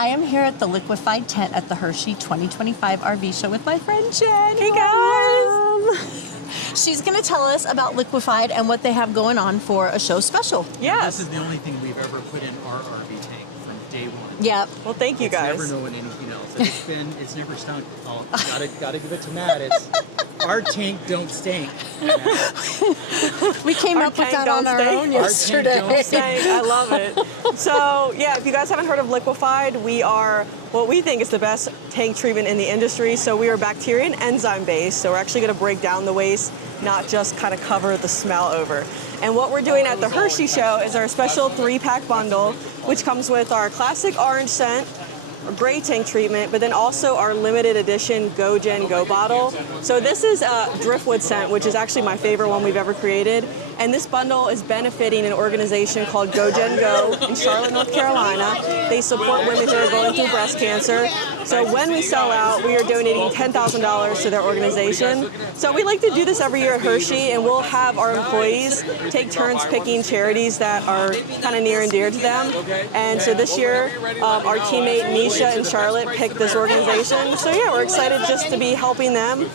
I am here at the Liquified tent at the Hershey 2025 RV show with my friend Jen. Hey guys! She's going to tell us about Liquified and what they have going on for a show special. Yes. This is the only thing we've ever put in our RV tank from day one. Yep. Well, thank you guys. It's never known anything else. It's never stunk. Oh, gotta give it to Matt. Our tank don't stink. We came up with that on our own yesterday. Our tank don't Stink. I love it. So, yeah, if you guys haven't heard of Liquified, we are what we think is the best tank treatment in the industry. So we are bacteria and enzyme based. So we're actually going to break down the waste, not just kind of cover the smell over. And what we're doing at the Hershey show is our special 3-pack bundle, which comes with our classic orange scent, our gray tank treatment, but then also our limited edition Go Gen Go bottle. So this is a driftwood scent, which is actually my favorite one we've ever created. And this bundle is benefiting an organization called Go Gen Go in Charlotte, North Carolina. They support women who are going through breast cancer. So when we sell out, we are donating $10,000 to their organization. So we like to do this every year at Hershey, and we'll have our employees take turns picking charities that are kind of near and dear to them. And so this year, our teammate Nisha in Charlotte picked this organization. So yeah, we're excited just to be helping them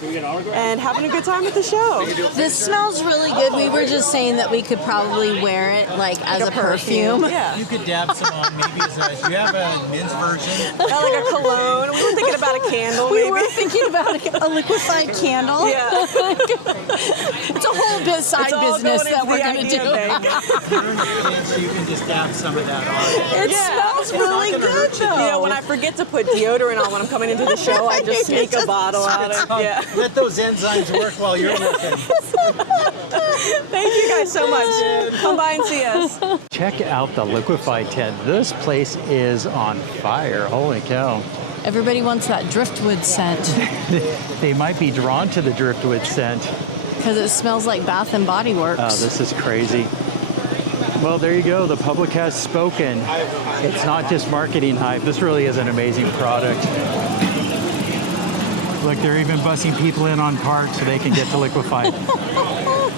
and having a good time at the show. This smells really good. We were just saying that we could probably wear it like as a perfume. Yeah. You could dab some on maybe as do you have a men's version? Like a cologne. We were thinking about a candle, We maybe. were thinking about a liquefied candle. Yeah. It's a whole side business that we're going to do. You're in the pinch, you can just dab some of that on. It smells really good, though. You know, when I forget to put deodorant on when I'm coming into the show, I just sneak a bottle out of. Yeah. Let those enzymes work while you're working. Thank you guys so much. Come by and see us. Check out the Liquified tent. This place is on fire. Holy cow. Everybody wants that driftwood scent They might be drawn to the driftwood scent. because it smells like Bath and Body Works. Oh, this is crazy. Well, there you go. The public has spoken. It's not just marketing hype. This really is an amazing product. Look, they're even busing people in on parks so they can get to Liquified.